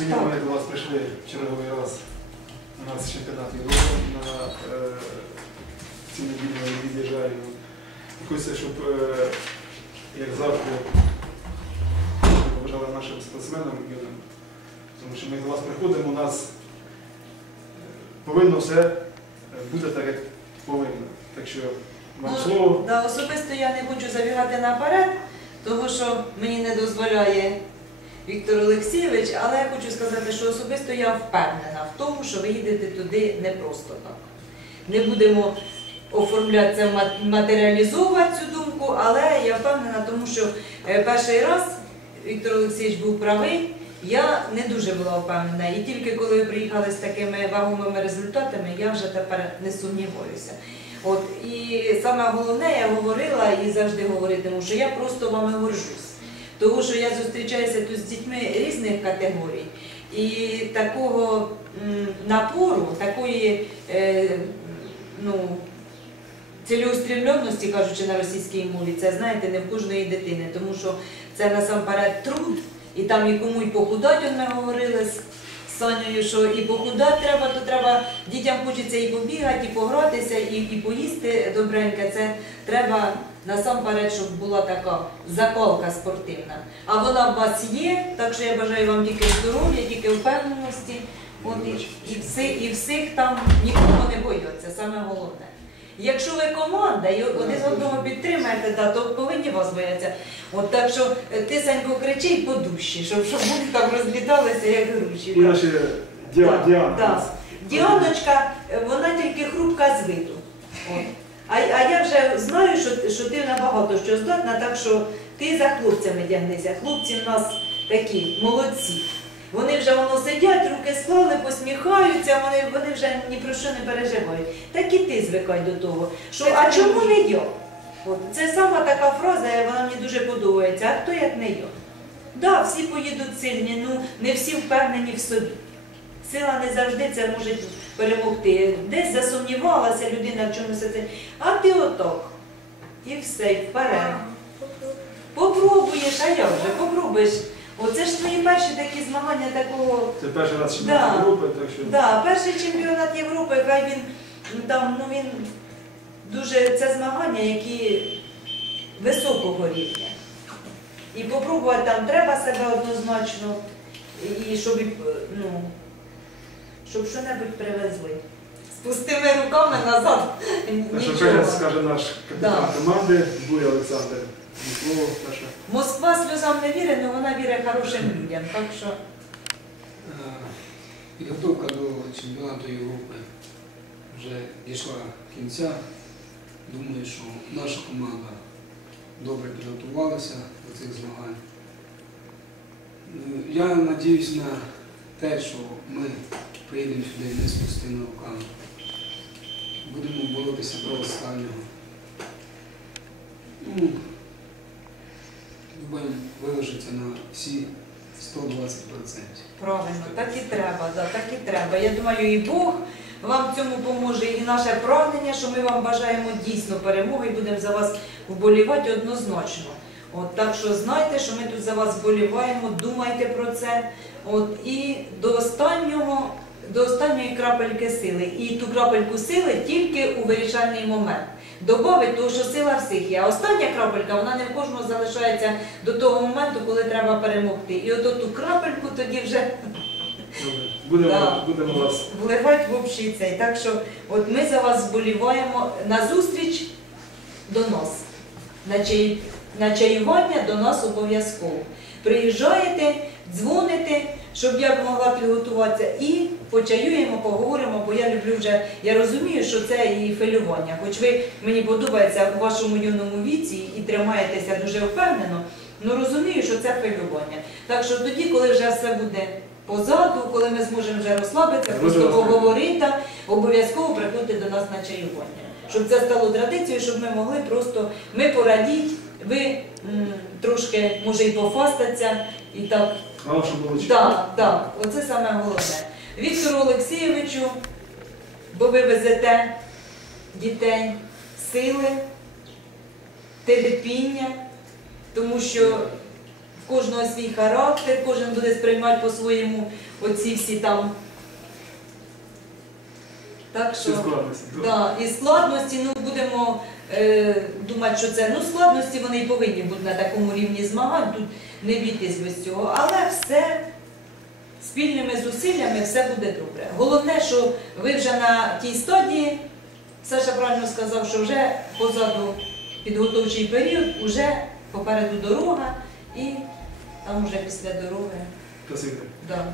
Сьогодні ми до вас прийшли в черговий раз. У нас чемпіонат Європи на е, цій неділі ми від'їжджаємо. Хочеться, щоб, е, як завжди, побажали нашим спортсменам юним. Тому що ми до вас приходимо, у нас е, повинно все е, бути так, як повинно. Так що вам Ну, слово. Да, особисто я не хочу забігати наперед, тому що мені не дозволяє Віктор Олексійович, але я хочу сказати, що особисто я впевнена в тому, що ви їдете туди не просто так. Не будемо оформляти матеріалізовувати цю думку, але я впевнена, тому що е, перший раз Віктор Олексійович був правий. Я не дуже була впевнена. І тільки коли ви приїхали з такими вагомими результатами, я вже тепер не сумніваюся. От і саме головне, я говорила і завжди говоритиму, що я просто вами горжусь. Тому що я зустрічаюся тут з дітьми різних категорій, і такого напору, такої е, ну, цілеустрімленості, кажучи на російській мові, це знаєте, не в кожної дитини, тому що це насамперед труд, і там і кому й похудати, ми говорили Санею, що і похудати треба, то треба дітям хочеться і побігати, і погратися, і, і поїсти добреньке. Це треба насамперед, щоб була така заколка спортивна. А вона в вас є, так що я бажаю вам тільки здоров'я, тільки впевненості. От і, і, всі, і всіх там нікого не бояться, саме головне. Якщо ви команда і один одного підтримаєте, да, то повинні вас боятися. От так що е, тисенько кричить по душі, щоб, щоб вони там розліталися, як груші. І наші Діана. Діаночка, е, вона тільки хрупка з виду. От. А, а я вже знаю, що, що ти набагато що здатна, так що ти за хлопцями тягнися. Хлопці в нас такі молодці. Вони вже воно сидять, руки склали, посміхаються, вони, вони вже ні про що не переживають. Так і ти звикай до того. Що, а чому не я? От. Це сама така фраза, вона мені дуже подобається. А хто як не я? Да, всі поїдуть сильні, ну не всі впевнені в собі. Сила не завжди це може перемогти. Десь засумнівалася людина в чомусь. це. А ти отак. І все, вперед. Попробуєш, а я вже попробуєш. Оце ж твої перші такі змагання такого. Це перший раз чемпіонат Да. Європи, так що Да, перший чемпіонат Європи, хай він ну, там, ну він дуже це змагання, які високого рівня. І попробувати там треба себе однозначно, і щоб, ну, щоб що-небудь привезли. З пустими руками назад Так що нічого. каже, скаже наш капітан Да. команди Буя Олександр. Москва сльозам не вірить, але вона вірить хорошим людям. Так що Е, Підготовка до чемпіонату Європи вже дійшла кінця. Думаю, що наша команда добре підготувалася до цих змагань. Е, Я надіюсь на те, що ми приїдемо сюди не з пустими руками. Будемо боротися до останнього. Ну, будемо виложитися на всі 120%. Правильно, так і треба, да, так і треба. Я думаю, і Бог вам в цьому поможе, і наше прагнення, що ми вам бажаємо дійсно перемоги і будемо за вас вболівати однозначно. От, так що знайте, що ми тут за вас вболіваємо, думайте про це. От, і до останнього, до останньої крапельки сили. І ту крапельку сили тільки у вирішальний момент. Добавить, тому що сила всіх є. А остання крапелька, вона не в кожного залишається до того моменту, коли треба перемогти. І от ту крапельку тоді вже Будемо, Да. будемо вас. вливати в общий цей. Так що от ми за вас зболіваємо на зустріч до нас. На, чай, на чаювання до нас обов'язково. Приїжджаєте, дзвоните, щоб я могла підготуватися, і почаюємо, поговоримо, бо я люблю вже, я розумію, що це і хвилювання. Хоч ви мені подобається у вашому юному віці і тримаєтеся дуже впевнено, ну розумію, що це хвилювання. Так що тоді, коли вже все буде позаду, коли ми зможемо вже розслабитися, просто поговорити, обов'язково приходьте до нас на чаювання. Щоб це стало традицією, щоб ми могли просто ми порадіть, ви м, трошки може і пофастаться, і так. Так, так, оце саме головне. Віктору Олексійовичу, бо ви везете дітей сили, терпіння, тому що в кожного свій характер, кожен буде сприймати по-своєму оці всі там. Так що. складності. Да, і складності, ну будемо е, думати, що це ну складності вони і повинні бути на такому рівні змагань, тут не бійтесь без цього, але все спільними зусиллями все буде добре. Головне, що ви вже на тій стадії, Саша правильно сказав, що вже позаду підготовчий період, вже попереду дорога, і там вже після дороги. Спасибо. Да.